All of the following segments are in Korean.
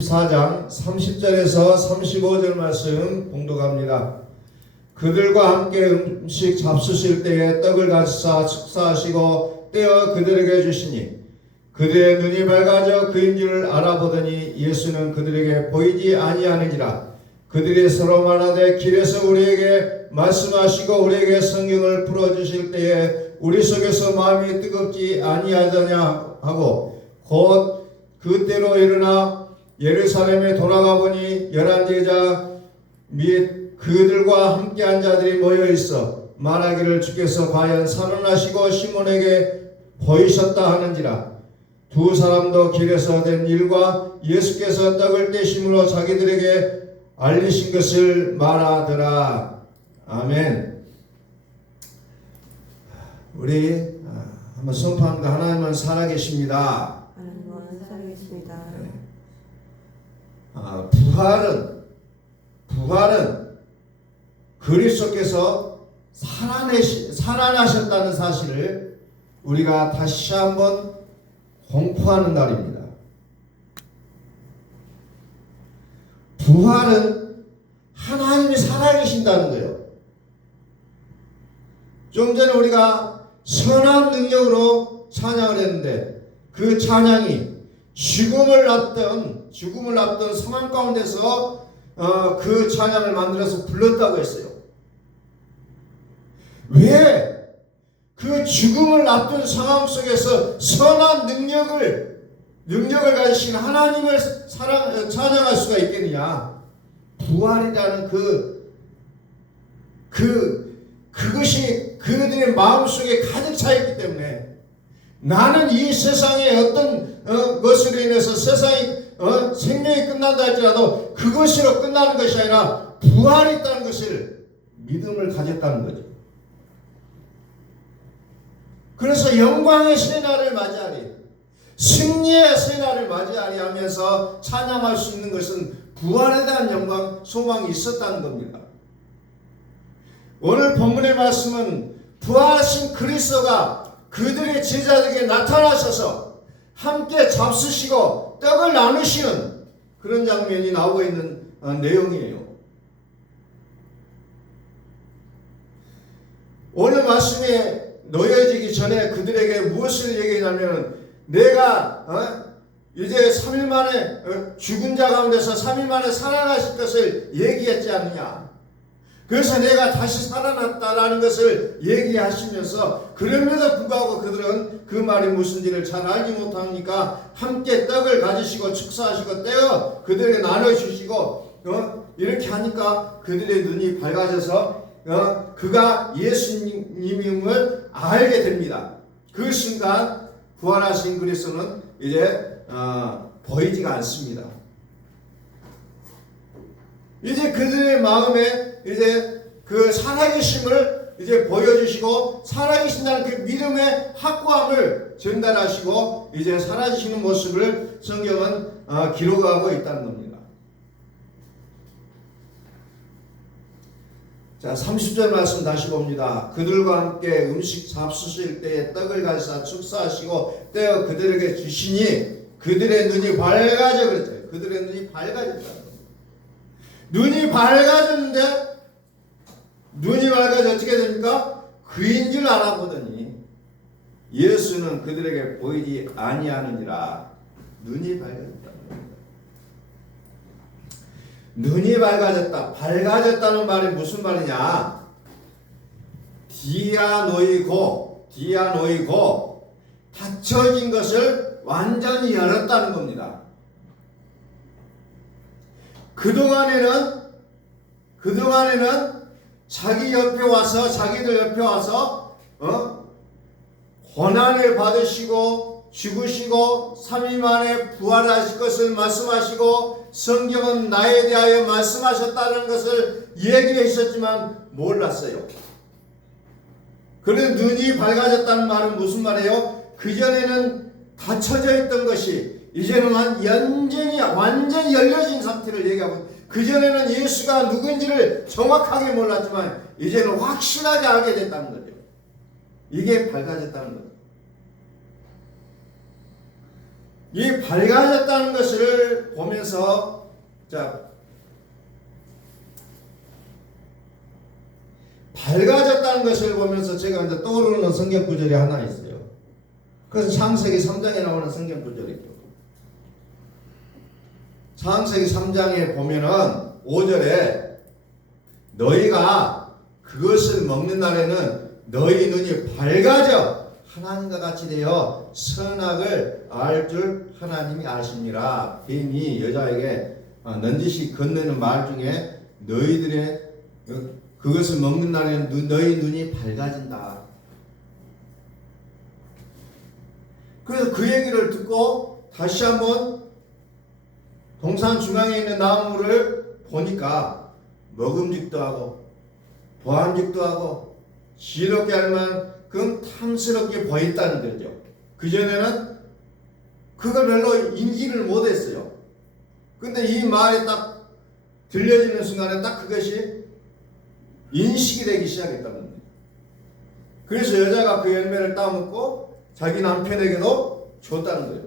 4장 30절에서 35절 말씀 봉독합니다. 그들과 함께 음식 잡수실 때에 떡을 가지사 축사하시고 떼어 그들에게 주시니 그들의 눈이 밝아져 그인 줄 알아보더니 예수는 그들에게 보이지 아니하는지라. 그들이 서로 말하되 길에서 우리에게 말씀하시고 우리에게 성경을 풀어주실 때에 우리 속에서 마음이 뜨겁지 아니하더냐 하고 곧 그때로 일어나 예루살렘에 돌아가 보니 11제자 및 그들과 함께한 자들이 모여 있어 말하기를 주께서 과연 살아나시고 시몬에게 보이셨다 하는지라. 두 사람도 길에서 된 일과 예수께서 떡을 떼심으로 자기들에게 알리신 것을 말하더라. 아멘. 우리 한번 선포합니다. 하나님은 살아계십니다. 하나님은 살아계십니다. 부활은 그리스도께서 살아나셨다는 사실을 우리가 다시 한번 공포하는 날입니다. 부활은 하나님이 살아계신다는 거예요. 좀 전에 우리가 선한 능력으로 찬양을 했는데 그 찬양이 죽음을 앞둔 상황 가운데서 그 찬양을 만들어서 불렀다고 했어요. 왜 그 죽음을 앞둔 상황 속에서 선한 능력을 가지신 하나님을 찬양할 수가 있겠느냐? 부활이라는 그것이 그들의 마음속에 가득 차 있기 때문에 나는 이 세상의 어떤 것으로 인해서 세상이 생명이 끝난다 할지라도 그것으로 끝나는 것이 아니라 부활이 있다는 것을 믿음을 가졌다는 거죠. 그래서 영광의 새날을 맞이하리, 승리의 새날을 맞이하리 하면서 찬양할 수 있는 것은 부활에 대한 영광, 소망이 있었다는 겁니다. 오늘 본문의 말씀은 부활하신 그리스도가 그들의 제자들에게 나타나셔서 함께 잡수시고 떡을 나누시는 그런 장면이 나오고 있는 내용이에요. 오늘 말씀에 놓여지기 전에 그들에게 무엇을 얘기하냐면 내가 이제 3일 만에 죽은 자 가운데서 3일 만에 살아나실 것을 얘기했지 않느냐. 그래서 내가 다시 살아났다라는 것을 얘기하시면서 그럼에도 불구하고 그들은 그 말이 무슨지를 잘 알지 못하니까 함께 떡을 가지시고 축사하시고 떼어 그들에게 나눠주시고 이렇게 하니까 그들의 눈이 밝아져서 그가 예수님임을 알게 됩니다. 그 순간 부활하신 그리스도는 이제 보이지가 않습니다. 이제 그들의 마음에 이제 그 살아계심을 이제 보여주시고 살아계신다는 그 믿음의 확고함을 전달하시고 이제 사라지시는 모습을 성경은 기록하고 있다는 겁니다. 자, 30절 말씀 다시 봅니다. 그들과 함께 음식 잡수실 때에 떡을 가지사 축사하시고 떼어 그들에게 주시니 그들의 눈이 밝아져 그랬죠. 그들의 눈이 밝아졌다는 겁니다. 눈이 밝아졌는데 눈이 밝아져 어떻게 됩니까? 그인 줄 알아보더니 예수는 그들에게 보이지 아니하느니라. 눈이 밝아졌다는 겁니다. 눈이 밝아졌다. 밝아졌다는 말이 무슨 말이냐? 디아노이고 닫혀진 것을 완전히 열었다는 겁니다. 그동안에는 자기들 옆에 와서 고난을 받으시고 죽으시고 3일 만에 부활하실 것을 말씀하시고 성경은 나에 대하여 말씀하셨다는 것을 얘기해 주셨지만 몰랐어요. 그런데 눈이 밝아졌다는 말은 무슨 말이에요? 그전에는 닫혀져 있던 것이 이제는 완전히 열려진 상태를 얘기하고, 그전에는 예수가 누구인지를 정확하게 몰랐지만 이제는 확실하게 알게 됐다는 거죠. 이게 밝아졌다는 거죠. 이 밝아졌다는 것을 보면서 밝아졌다는 것을 보면서 제가 이제 떠오르는 성경 구절이 하나 있어요. 그것은 창세기 3장에 나오는 성경 구절이죠. 창세기 3장에 보면은 5절에 너희가 그것을 먹는 날에는 너희 눈이 밝아져 하나님과 같이 되어 선악을 알 줄 하나님이 아십니라. 뱀이 여자에게 넌지시 건네는 말 중에 너희들의 그것을 먹는 날에는 너희 눈이 밝아진다. 그래서 그 얘기를 듣고 다시 한번 동산 중앙에 있는 나무를 보니까 먹음직도 하고 보암직도 하고 지혜롭게 할 만큼 탐스럽게 보였다는 거죠. 그전에는 그걸 별로 인지를 못했어요. 근데 이 말이 딱 들려지는 순간에 딱 그것이 인식이 되기 시작했다는 거예요. 그래서 여자가 그 열매를 따먹고 자기 남편에게도 줬다는 거예요.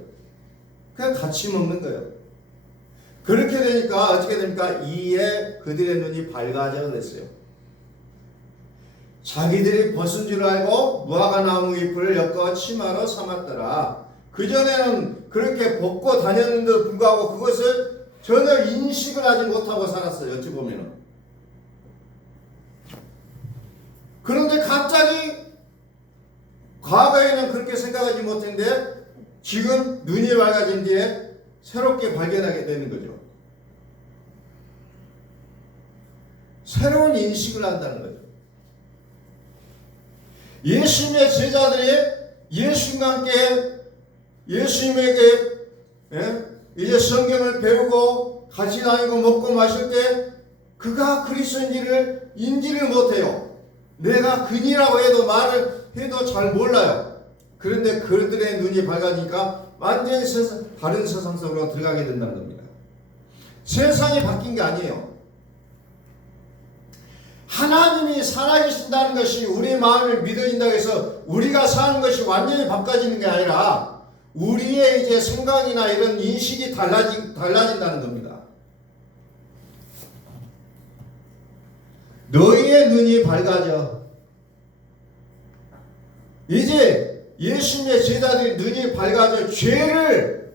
그냥 같이 먹는 거예요. 그렇게 되니까 어떻게 됩니까? 이에 그들의 눈이 밝아져 그랬어요. 자기들이 벗은 줄 알고 무화과 나무 잎을 엮어 치마로 삼았더라. 그전에는 그렇게 벗고 다녔는데도 불구하고 그것을 전혀 인식을 하지 못하고 살았어요. 어찌 보면은. 그런데 갑자기 과거에는 그렇게 생각하지 못했는데 지금 눈이 밝아진 뒤에 새롭게 발견하게 되는 거죠. 새로운 인식을 한다는 거죠. 예수님의 제자들이 예수님과 함께 예수님에게 이제 성경을 배우고 같이 다니고 먹고 마실 때 그가 그리스도인지를 인지를 못해요. 내가 그니라고 해도 말을 해도 잘 몰라요. 그런데 그들의 눈이 밝아지니까 완전히 다른 세상 속으로 들어가게 된다는 겁니다. 세상이 바뀐 게 아니에요. 하나님이 살아계신다는 것이 우리 마음에 믿어진다고 해서 우리가 사는 것이 완전히 바꿔지는 게 아니라 우리의 이제 생각이나 이런 인식이 달라진다는 겁니다. 너희의 눈이 밝아져. 이제 예수님의 제자들이 눈이 밝아져 죄를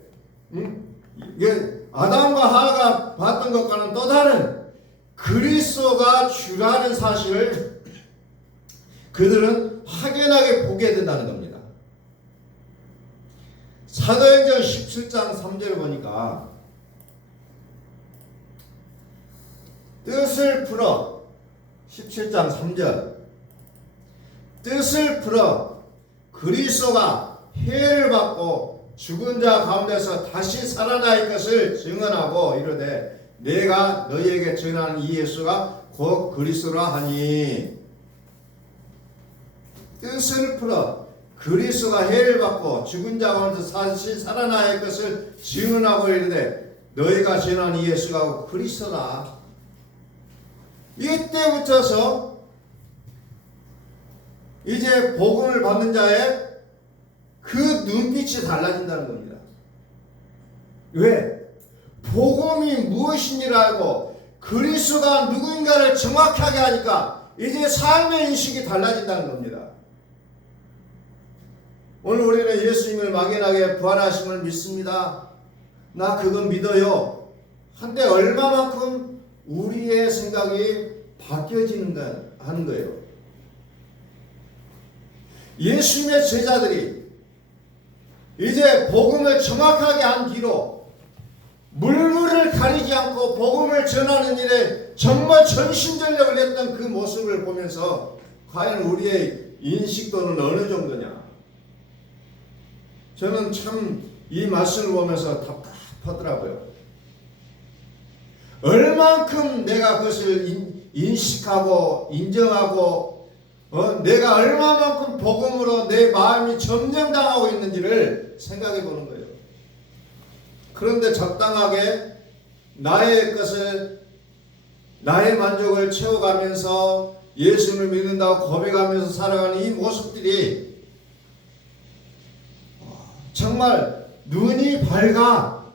아담과 하와가 봤던 것과는 또 다른 그리스도가 주라는 사실을 그들은 확연하게 보게 된다는 겁니다. 사도행전 17장 3절을 보니까 뜻을 풀어 17장 3절 뜻을 풀어 그리스도가 해를 받고 죽은 자 가운데서 다시 살아날 것을 증언하고 이르되 내가 너희에게 전하는 이 예수가 곧 그리스도라 하니 뜻을 풀어 그리스도가 해를 받고 죽은 자 가운데서 다시 살아날 것을 증언하고 이르되 너희가 전하는 이 예수가 그리스도다. 이때부터서 이제 복음을 받는 자의 그 눈빛이 달라진다는 겁니다. 왜? 복음이 무엇인지를 알고 그리스도가 누구인가를 정확하게 하니까 이제 삶의 인식이 달라진다는 겁니다. 오늘 우리는 예수님을 막연하게 부활하심을 믿습니다. 나 그거 믿어요. 한데 얼마만큼 우리의 생각이 바뀌어지는가 하는 거예요. 예수님의 제자들이 이제 복음을 정확하게 한 뒤로 물물을 가리지 않고 복음을 전하는 일에 정말 전심전력을 냈던 그 모습을 보면서 과연 우리의 인식도는 어느 정도냐? 저는 참 이 말씀을 보면서 답답하더라고요. 얼만큼 내가 그것을 인식하고 인정하고 내가 얼마만큼 복음으로 내 마음이 점령당하고 있는지를 생각해 보는 거예요. 그런데 적당하게 나의 것을 나의 만족을 채워가면서 예수를 믿는다고 고백하면서 살아가는 이 모습들이 정말 눈이 밝아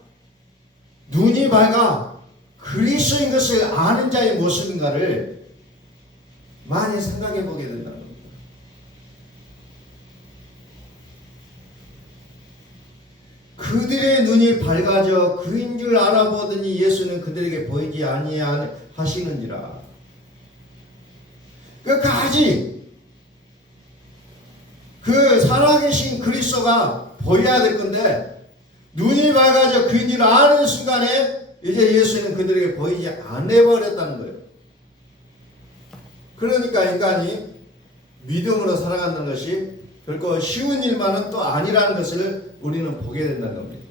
그리스도인 것을 아는 자의 모습인가를 많이 생각해 보게 된다. 그들의 눈이 밝아져 그인 줄 알아보더니 예수는 그들에게 보이지 아니하시는지라. 끝까지 그 살아계신 그리스도가 보여야 될 건데 눈이 밝아져 그인 줄 아는 순간에 이제 예수는 그들에게 보이지 않아버렸다는 거예요. 그러니까 인간이 믿음으로 살아가는 것이 결코 쉬운 일만은 또 아니라는 것을 우리는 보게 된다는 겁니다.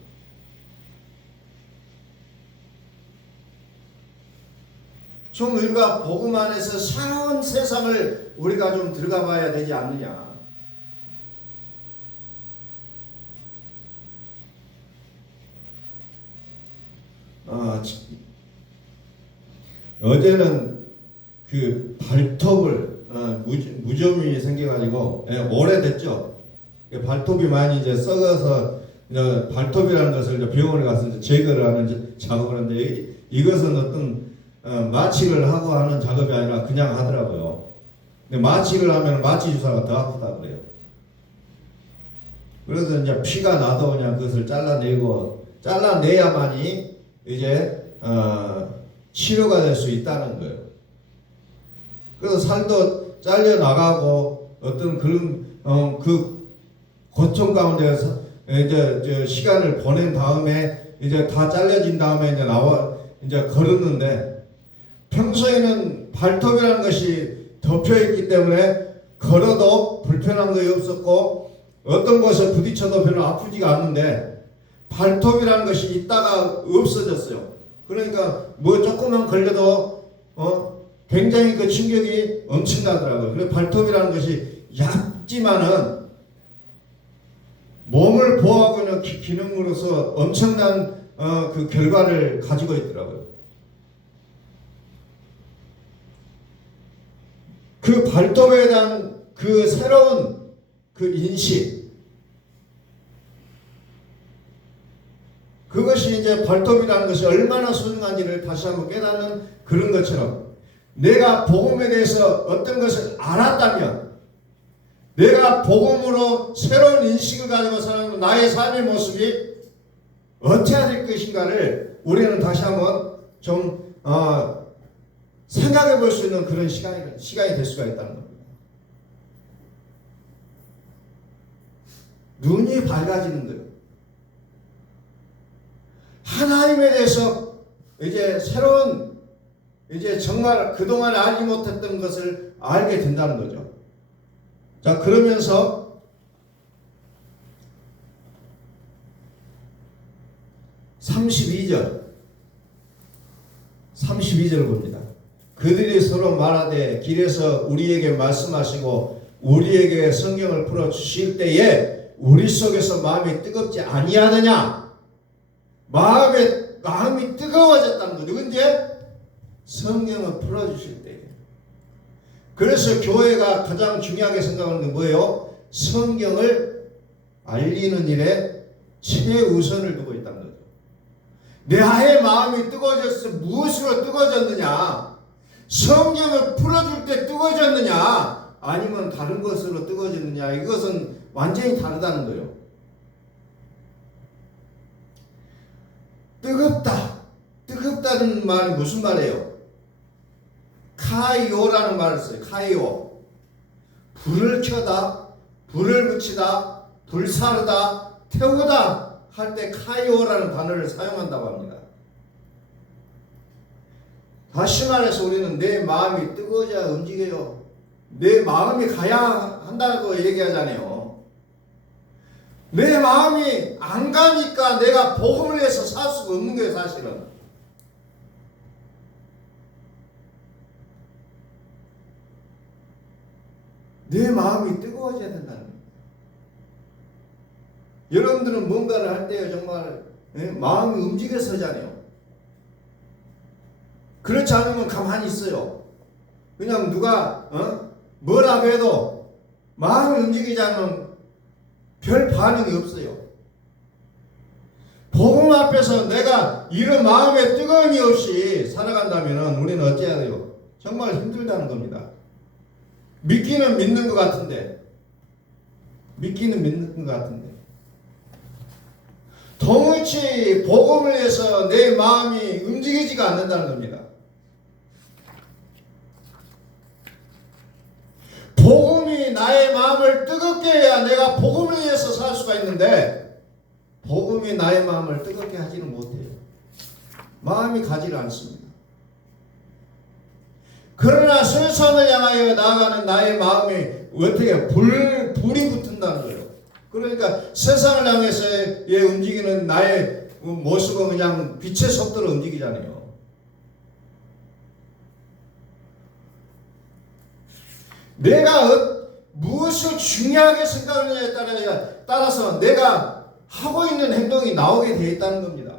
좀 우리가 복음 안에서 새로운 세상을 우리가 좀 들어가 봐야 되지 않느냐. 어제는 그 발톱을 무좀이 생겨가지고 오래됐죠. 발톱이 많이 이제 썩어서 발톱이라는 것을 이제 병원에 가서 이제 제거를 하는 작업을 하는데 이것은 어떤 마취를 하고 하는 작업이 아니라 그냥 하더라고요. 근데 마취를 하면 마취 주사가 더 아프다 그래요. 그래서 이제 피가 나도 그냥 그것을 잘라내야만이 이제 치료가 될 수 있다는 거예요. 그래서 살도 잘려 나가고 어떤 그런 그 고통 가운데서 이제 시간을 보낸 다음에 이제 다 잘려진 다음에 이제 이제 걸었는데 평소에는 발톱이라는 것이 덮여 있기 때문에 걸어도 불편한 것이 없었고 어떤 곳에 부딪혀도 별로 아프지가 않는데 발톱이라는 것이 있다가 없어졌어요. 그러니까 뭐 조금만 걸려도 굉장히 그 충격이 엄청나더라고요. 그래서 발톱이라는 것이 얇지만은 몸을 보호하고 있는 기능으로서 엄청난 그 결과를 가지고 있더라고요. 그 발톱에 대한 그 새로운 그 인식, 그것이 이제 발톱이라는 것이 얼마나 소중한지를 다시 한번 깨닫는 그런 것처럼 내가 복음에 대해서 어떤 것을 알았다면 내가 복음으로 새로운 인식을 가지고 사는 나의 삶의 모습이 어떻게 될 것인가를 우리는 다시 한번 좀 생각해 볼 수 있는 그런 시간이 될 수가 있다는 겁니다. 눈이 밝아지는 거예요. 하나님에 대해서 이제 새로운 이제 정말 그동안 알지 못했던 것을 알게 된다는 거죠. 자, 그러면서 32절 봅니다. 그들이 서로 말하되 길에서 우리에게 말씀하시고 우리에게 성경을 풀어 주실 때에 우리 속에서 마음이 뜨겁지 아니하느냐? 마음이 뜨거워졌다는 거죠. 언제? 성경을 풀어주실 때. 그래서 교회가 가장 중요하게 생각하는 게 뭐예요? 성경을 알리는 일에 최우선을 두고 있다는 거죠. 내 아의 마음이 뜨거워졌어. 무엇으로 뜨거워졌느냐? 성경을 풀어줄 때 뜨거워졌느냐? 아니면 다른 것으로 뜨거워졌느냐? 이것은 완전히 다르다는 거예요. 뜨겁다는 말이 무슨 말이에요? 카이오라는 말을 써요. 카이오. 불을 켜다, 불을 붙이다, 불사르다, 태우다 할 때 카이오라는 단어를 사용한다고 합니다. 다시 말해서 우리는 내 마음이 뜨거워져야 움직여요. 내 마음이 가야 한다고 얘기하잖아요. 내 마음이 안 가니까 내가 복음을 위해서 살 수가 없는 거예요, 사실은. 내 마음이 뜨거워져야 된다는 거예요. 여러분들은 뭔가를 할 때요, 정말 마음이 움직여서 하잖아요. 그렇지 않으면 가만히 있어요. 그냥 누가 뭐라고 해도 마음이 움직이지 않으면 별 반응이 없어요. 복음 앞에서 내가 이런 마음의 뜨거움이 없이 살아간다면 우리는 어찌해야 돼요? 정말 힘들다는 겁니다. 믿기는 믿는 것 같은데 도무지 복음을 위해서 내 마음이 움직이지가 않는다는 겁니다. 복음이 나의 마음을 뜨겁게 해야 내가 복음을 위해서 살 수가 있는데 복음이 나의 마음을 뜨겁게 하지는 못해요. 마음이 가지를 않습니다. 그러나 세상을 향하여 나아가는 나의 마음이 어떻게 불이 붙은다는 거예요. 그러니까 세상을 향해서의 움직이는 나의 모습은 그냥 빛의 속도로 움직이잖아요. 내가 무엇을 중요하게 생각하느냐에 따라서 내가 하고 있는 행동이 나오게 되어 있다는 겁니다.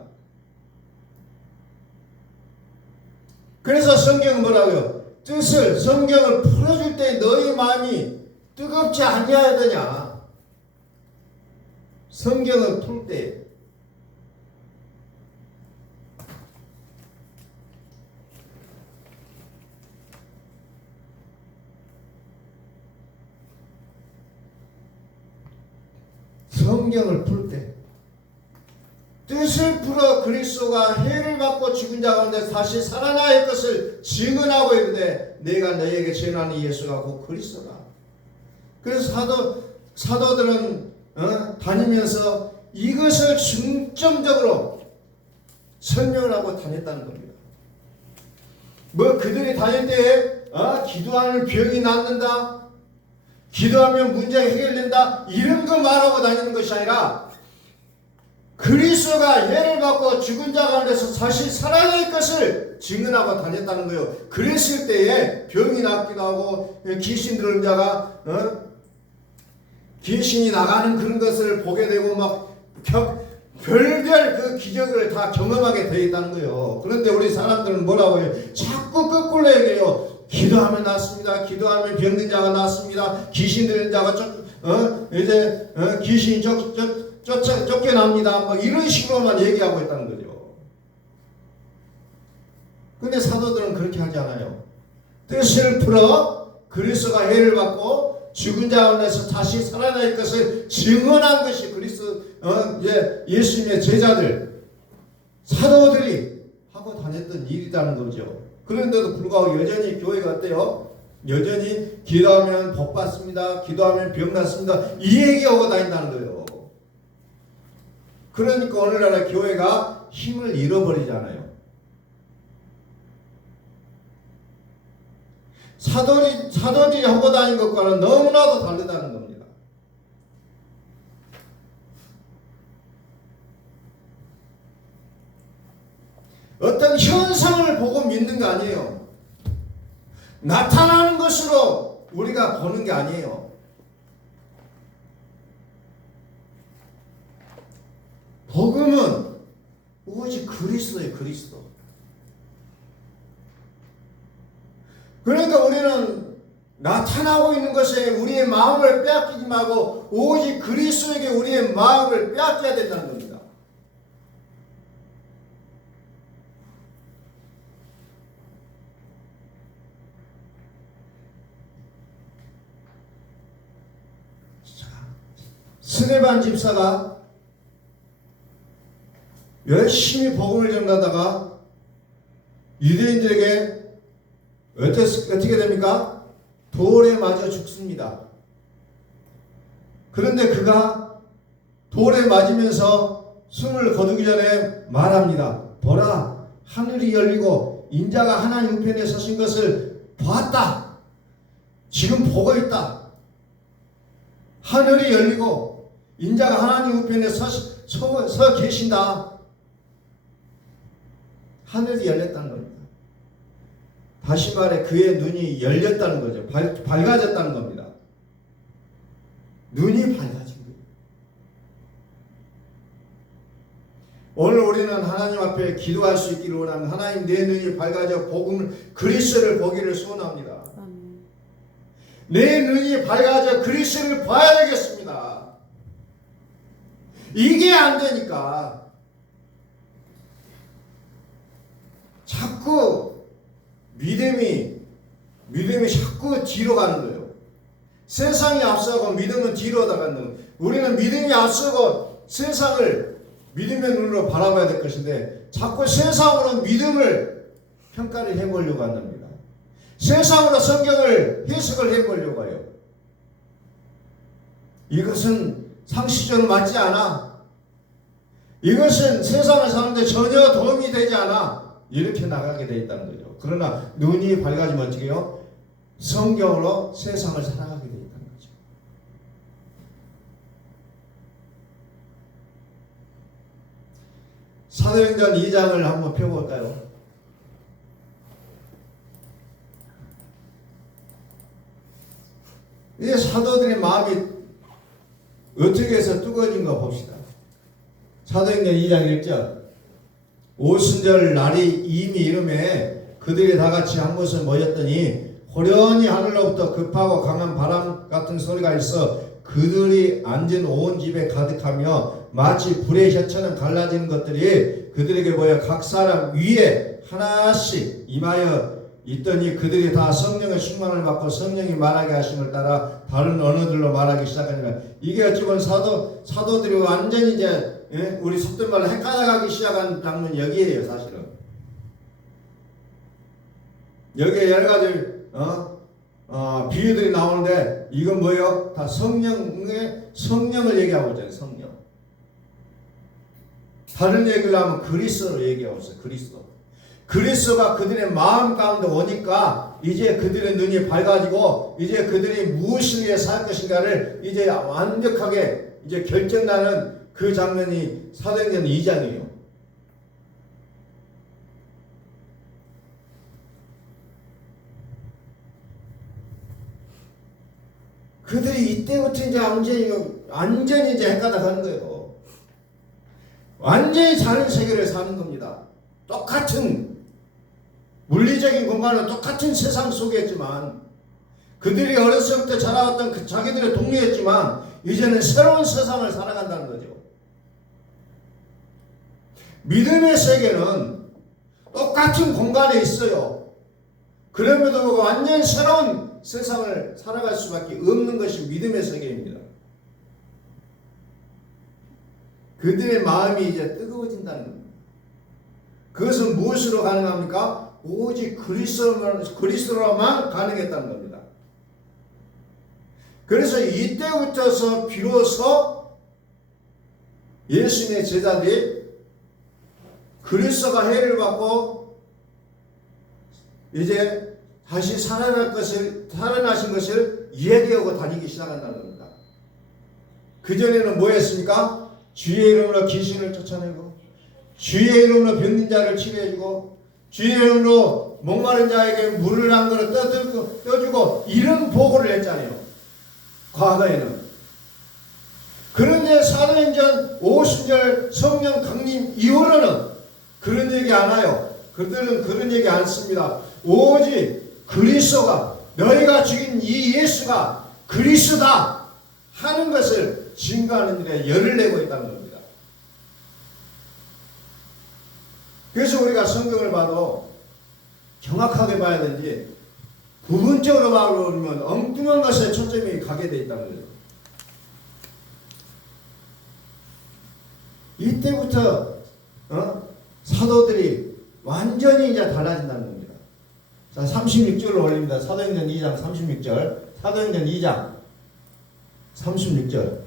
그래서 성경은 뭐라고요? 성경을 풀어줄 때 너희 마음이 뜨겁지 아니해야 되냐? 성경을 풀 때 뜻을 풀어 그리스도가 해를 받고 죽은 자 가운데 다시 살아날 것을 증언하고 이르되 내가 너희에게 전하는 예수가 곧 그리스도다. 그래서 사도들은 다니면서 이것을 중점적으로 설명을 하고 다녔다는 겁니다. 뭐 그들이 다닐 때에 기도하면 병이 낫는다, 기도하면 문제가 해결된다 이런 거 말하고 다니는 것이 아니라 그리스도가 해를 받고 죽은 자 가운데서 다시 살아날 것을 증언하고 다녔다는 거예요. 그랬을 때에 병이 낫기도 하고 귀신 들은 자가 귀신이 나가는 그런 것을 보게 되고 막 별별 그 기적을 다 경험하게 되어 있다는 거예요. 그런데 우리 사람들은 뭐라고 해요? 자꾸 거꾸로 얘기해요. 기도하면 낫습니다. 기도하면 병든 자가 낫습니다. 귀신 들린 자가 귀신이 쫓겨납니다. 뭐 이런 식으로만 얘기하고 있다는 거죠. 근데 사도들은 그렇게 하지 않아요. 뜻을 풀어 그리스도가 해를 받고 죽은 자 가운데서 다시 살아날 것을 증언한 것이 예수님의 제자들 사도들이 하고 다녔던 일이라는 거죠. 그런데도 불구하고 여전히 교회가 어때요? 여전히 기도하면 복 받습니다. 기도하면 병 낫습니다. 이 얘기하고 다닌다는 거예요. 그러니까 오늘날의 교회가 힘을 잃어버리잖아요. 사도들이 하고 다닌 것과는 너무나도 다르다는 겁니다. 어떤 현상을 보고 믿는 거 아니에요. 나타나는 것으로 우리가 보는 게 아니에요. 복음은 오직 그리스도예요. 그리스도. 그러니까 우리는 나타나고 있는 것에 우리의 마음을 빼앗기지 말고 오직 그리스도에게 우리의 마음을 빼앗겨야 된다는 겁니다. 스데반 집사가 열심히 복음을 전하다가 유대인들에게 어떻게 됩니까? 돌에 맞아 죽습니다. 그런데 그가 돌에 맞으면서 숨을 거두기 전에 말합니다. 보라, 하늘이 열리고 인자가 하나님 우편에 서신 것을 보았다. 지금 보고 있다. 하늘이 열리고 인자가 하나님 우편에 서 계신다. 하늘이 열렸다는 겁니다. 다시 말해 그의 눈이 열렸다는 거죠. 밝아졌다는 겁니다. 눈이 밝아진 거예요. 오늘 우리는 하나님 앞에 기도할 수 있기를 원하는 하나님 내 눈이 밝아져 복음을 그리스도를 보기를 소원합니다. 내 눈이 밝아져 그리스도를 봐야 되겠습니다. 이게 안 되니까 뒤로 가는 거예요. 세상이 앞서고 믿음은 뒤로 나가는 거예요. 우리는 믿음이 앞서고 세상을 믿음의 눈으로 바라봐야 될 것인데 자꾸 세상으로 믿음을 평가를 해보려고 한답니다. 세상으로 성경을 해석을 해보려고 해요. 이것은 상식적으로 맞지 않아. 이것은 세상을 사는데 전혀 도움이 되지 않아. 이렇게 나가게 돼 있다는 거죠. 그러나 눈이 밝아지면 어떻게 해요? 성경으로 세상을 살아가게 돼 있다는 거죠. 사도행전 2장을 한번 펴볼까요? 이 사도들의 마음이 어떻게 해서 뜨거워진가 봅시다. 사도행전 2장 1절 오순절 날이 이미 이름에 그들이 다같이 한 곳에 모였더니 호련히 하늘로부터 급하고 강한 바람 같은 소리가 있어 그들이 앉은 온 집에 가득하며 마치 불의 혀처럼 갈라지는 것들이 그들에게 모여 각 사람 위에 하나씩 임하여 있더니 그들이 다 성령의 충만을 받고 성령이 말하게 하심을 따라 다른 언어들로 말하기 시작하니라. 이게 어찌 보면 사도들이 완전히 이제 우리 속된 말로 헷갈아가기 시작한 장면 여기에요. 사실은 여기에 여러 가지 비유들이 나오는데 이건 뭐예요? 다 성령을 얘기하고 있잖아요. 성령. 다른 얘기를 하면 그리스도로 얘기하고 있어요. 그리스도가 그들의 마음 가운데 오니까 이제 그들의 눈이 밝아지고 이제 그들이 무엇을 위해 살 것인가를 이제 완벽하게 이제 결정나는 그 장면이 사도행전 2장이에요. 그들이 이때부터 이제 완전히 이제 헷갈아가는 거예요. 완전히 다른 세계를 사는 겁니다. 똑같은 물리적인 공간은 똑같은 세상 속이었지만 그들이 어렸을 때 자라왔던 그 자기들의 동네였지만 이제는 새로운 세상을 살아간다는 거죠. 믿음의 세계는 똑같은 공간에 있어요. 그럼에도 불구하고 완전히 새로운 세상을 살아갈 수밖에 없는 것이 믿음의 세계입니다. 그들의 마음이 이제 뜨거워진다는 겁니다. 그것은 무엇으로 가능합니까? 오직 그리스도로만 가능했다는 겁니다. 그래서 이때부터서 비로소 예수님의 제자들이 그리스도가 해를 받고 이제 다시 살아나신 것을 이야기하고 다니기 시작한다는 겁니다. 그전에는 뭐 했습니까? 주의 이름으로 귀신을 쫓아내고 주의 이름으로 병든 자를 치료해주고 주의 이름으로 목마른 자에게 물을 한 그릇 떠주고 이런 보고를 했잖아요. 과거에는. 그런데 사도행전 50절 성령 강림 이후로는 그런 얘기 안 해요. 그들은 그런 얘기 안 씁니다. 오직 그리스도가 너희가 죽인 이 예수가 그리스도다 하는 것을 증거하는 일에 열을 내고 있다는 겁니다. 그래서 우리가 성경을 봐도 정확하게 봐야 되는지 부분적으로 봐버리면 엉뚱한 것에 초점이 가게 돼 있다는 거죠. 이때부터 사도들이 완전히 이제 달라진다는 겁니다. 자, 36절을 올립니다. 사도행전 2장 36절. 사도행전 2장 36절.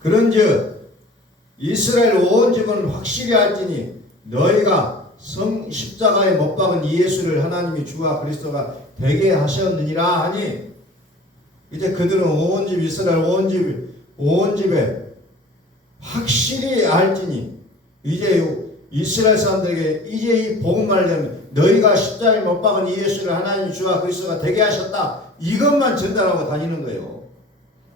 그런즉 이스라엘 온 집은 확실히 알지니 너희가 십자가에 못 박은 이 예수를 하나님이 주와 그리스도가 되게 하셨느니라 하니 이제 그들은 온 집 이스라엘 온 집에 확실히 알지니 이제 이스라엘 사람들에게 이제 이 복음을 알려면 너희가 십자가에 못 박은 이 예수를 하나님 주와 그리스도가 되게 하셨다 이것만 전달하고 다니는 거예요.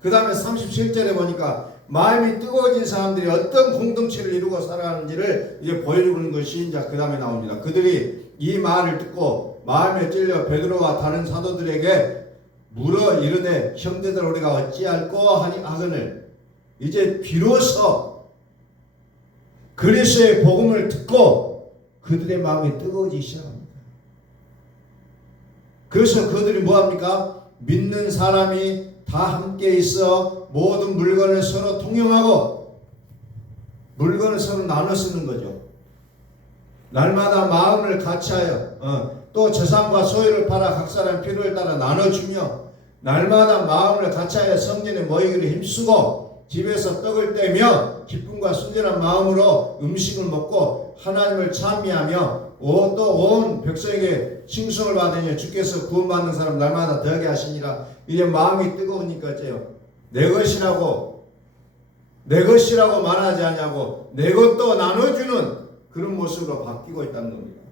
그 다음에 37절에 보니까 마음이 뜨거워진 사람들이 어떤 공동체를 이루고 살아가는지를 이제 보여주는 것이 이제 그 다음에 나옵니다. 그들이 이 말을 듣고 마음에 찔려 베드로와 다른 사도들에게 물어 이르되 형제들 우리가 어찌할꼬 하거늘 이제 비로소 그리스도의 복음을 듣고 그들의 마음이 뜨거워지기 시작합니다. 그래서 그들이 뭐합니까? 믿는 사람이 다 함께 있어 모든 물건을 서로 통용하고 물건을 서로 나눠 쓰는 거죠. 날마다 마음을 같이하여 또 재산과 소유를 팔아 각 사람 필요에 따라 나눠주며 날마다 마음을 같이하여 성전에 모이기를 힘쓰고 집에서 떡을 떼며 기쁨과 순전한 마음으로 음식을 먹고 하나님을 찬미하며 또 온 백성에게 칭송을 받으니 주께서 구원받는 사람 날마다 더하게 하시니라. 이제 마음이 뜨거우니까 어째요? 내 것이라고 말하지 않냐고 내 것도 나눠주는 그런 모습으로 바뀌고 있다는 겁니다.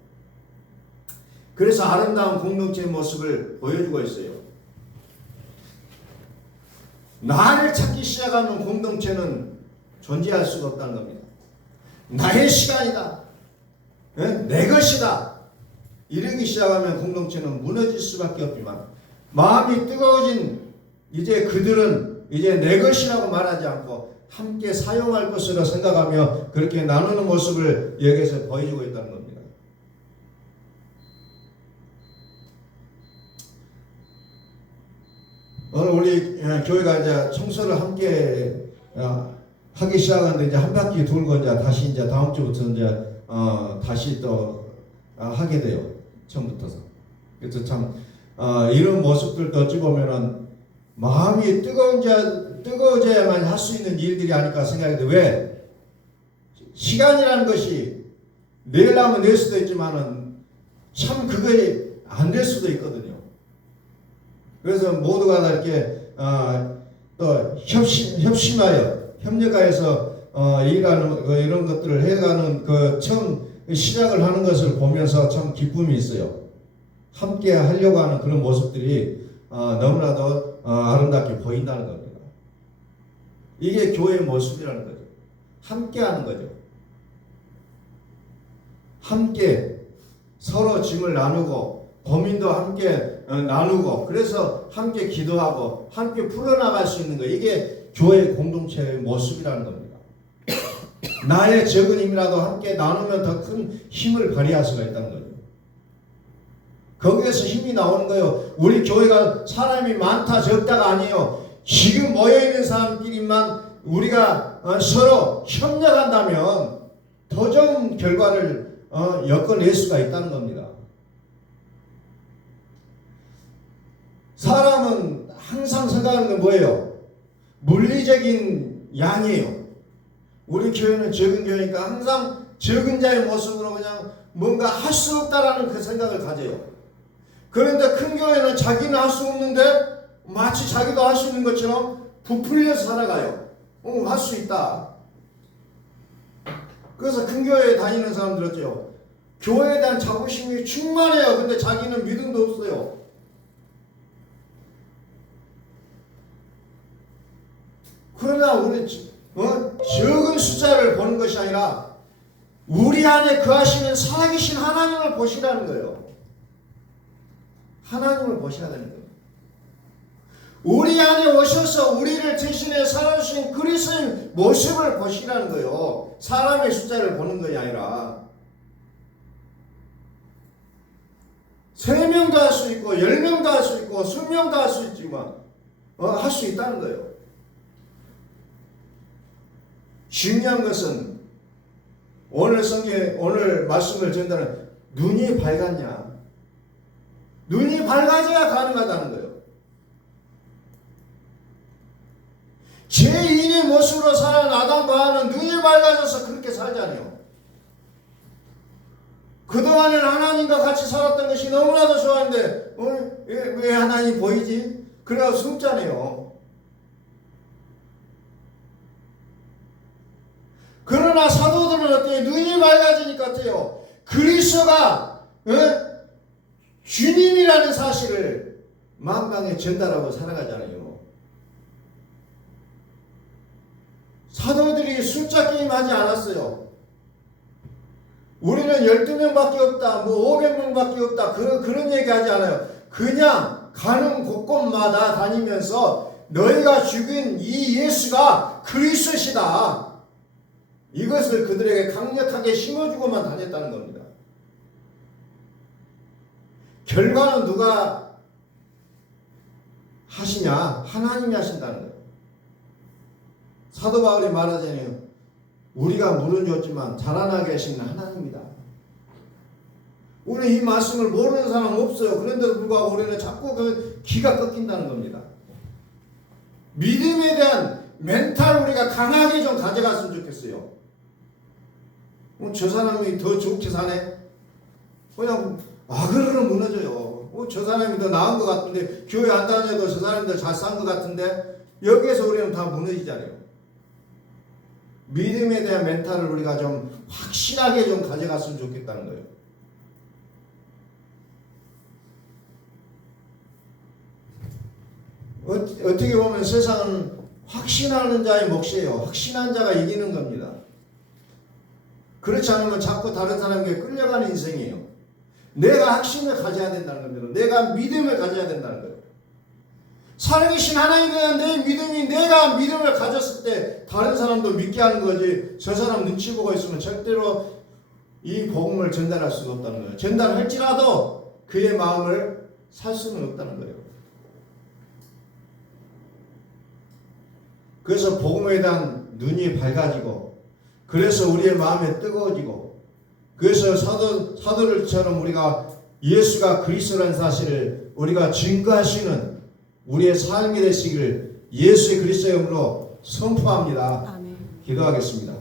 그래서 아름다운 공동체의 모습을 보여주고 있어요. 나를 찾기 시작하는 공동체는 존재할 수가 없다는 겁니다. 나의 시간이다. 내 것이다. 이러기 시작하면 공동체는 무너질 수밖에 없지만 마음이 뜨거워진 이제 그들은 이제 내 것이라고 말하지 않고 함께 사용할 것으로 생각하며 그렇게 나누는 모습을 여기서 보여주고 있다는 겁니다. 오늘 우리 교회가 이제 청소를 함께 하기 시작하는데 이제 한 바퀴 돌고 이제 다시 이제 다음 주부터 이제 다시 또 하게 돼요. 처음부터서. 그래서 참 이런 모습들도 어찌 보면은 마음이 뜨거워져야만 할 수 있는 일들이 아닐까 생각이 돼요. 왜? 시간이라는 것이 내일 하면 낼 수도 있지만은 참 그게 안 될 수도 있거든요. 그래서 모두가 다 이렇게 또 협심하여 협력하여서 일하는 이런 것들을 해가는 그 처음 시작을 하는 것을 보면서 참 기쁨이 있어요. 함께 하려고 하는 그런 모습들이 너무나도 아름답게 보인다는 겁니다. 이게 교회의 모습이라는 거죠. 함께 하는 거죠. 함께 서로 짐을 나누고 고민도 함께 나누고 그래서 함께 기도하고 함께 풀어나갈 수 있는 거 이게 교회 공동체의 모습이라는 겁니다. 나의 적은 힘이라도 함께 나누면 더 큰 힘을 발휘할 수가 있다는 거죠. 거기에서 힘이 나오는 거예요. 우리 교회가 사람이 많다 적다가 아니에요. 지금 모여있는 사람끼리만 우리가 서로 협력한다면 더 좋은 결과를 엮어낼 수가 있다는 겁니다. 사람은 항상 생각하는 게 뭐예요? 물리적인 양이에요. 우리 교회는 적은 교회니까 항상 적은 자의 모습으로 그냥 뭔가 할 수 없다라는 그 생각을 가져요. 그런데 큰 교회는 자기는 할 수 없는데 마치 자기도 할 수 있는 것처럼 부풀려서 살아가요. 할 수 있다. 그래서 큰 교회에 다니는 사람들 어때요? 교회에 대한 자부심이 충만해요. 근데 자기는 믿음도 없어요. 그러나 우리 적은 숫자를 보는 것이 아니라 우리 안에 거하시는 살아계신 하나님을 보시라는 거예요. 하나님을 보셔야 되는 거예요. 우리 안에 오셔서 우리를 대신해 살아주신 그리스도의 모습을 보시라는 거예요. 사람의 숫자를 보는 것이 아니라 3명도 할 수 있고 10명도 할 수 있고 20명도 할 수 있지만 할 수 있다는 거예요. 중요한 것은 오늘 말씀을 전달하는 눈이 밝았냐? 눈이 밝아져야 가능하다는 거예요. 죄인의 모습으로 살아가는 아담과 하와는 눈이 밝아져서 그렇게 살잖아요. 그동안은 하나님과 같이 살았던 것이 너무나도 좋았는데 왜 하나님이 보이지? 그래서 숨잖아요. 그러나 사도들은 어때요? 눈이 밝아지니까 어때요? 그리스도가 주님이라는 사실을 만방에 전달하고 살아가잖아요. 사도들이 숫자 게임 하지 않았어요. 우리는 12명밖에 없다, 500명밖에 없다, 그런 얘기 하지 않아요. 그냥 가는 곳곳마다 다니면서 너희가 죽인 이 예수가 그리스도시다. 이것을 그들에게 강력하게 심어주고만 다녔다는 겁니다. 결과는 누가 하시냐? 하나님이 하신다는 거예요. 사도 바울이 말하잖아요. 우리가 물은 줬지만 자라나게 하시는 하나님이다. 우리 이 말씀을 모르는 사람 없어요. 그런데도 불구하고 우리는 자꾸 그 기가 꺾인다는 겁니다. 믿음에 대한 멘탈 우리가 강하게 좀 가져갔으면 좋겠어요. 저 사람이 더 좋게 사네? 그냥 그러면 무너져요. 저 사람이 더 나은 것 같은데, 교회 안 다녀도 저 사람이 더 잘 산 것 같은데, 여기에서 우리는 다 무너지잖아요. 믿음에 대한 멘탈을 우리가 좀 확실하게 좀 가져갔으면 좋겠다는 거예요. 어떻게 보면 세상은 확신하는 자의 몫이에요. 확신한 자가 이기는 겁니다. 그렇지 않으면 자꾸 다른 사람에게 끌려가는 인생이에요. 내가 확신을 가져야 된다는 겁니다. 내가 믿음을 가져야 된다는 거예요. 살아계신 하나님에 대한 내 믿음이, 내가 믿음을 가졌을 때 다른 사람도 믿게 하는 거지, 저 사람 눈치 보고 있으면 절대로 이 복음을 전달할 수가 없다는 거예요. 전달할지라도 그의 마음을 살 수는 없다는 거예요. 그래서 복음에 대한 눈이 밝아지고, 그래서 우리의 마음이 뜨거워지고, 그래서 사도들처럼 우리가 예수가 그리스도라는 사실을 우리가 증거하시는 우리의 삶이 되시기를 예수의 그리스도의 이름으로 선포합니다. 아멘. 기도하겠습니다.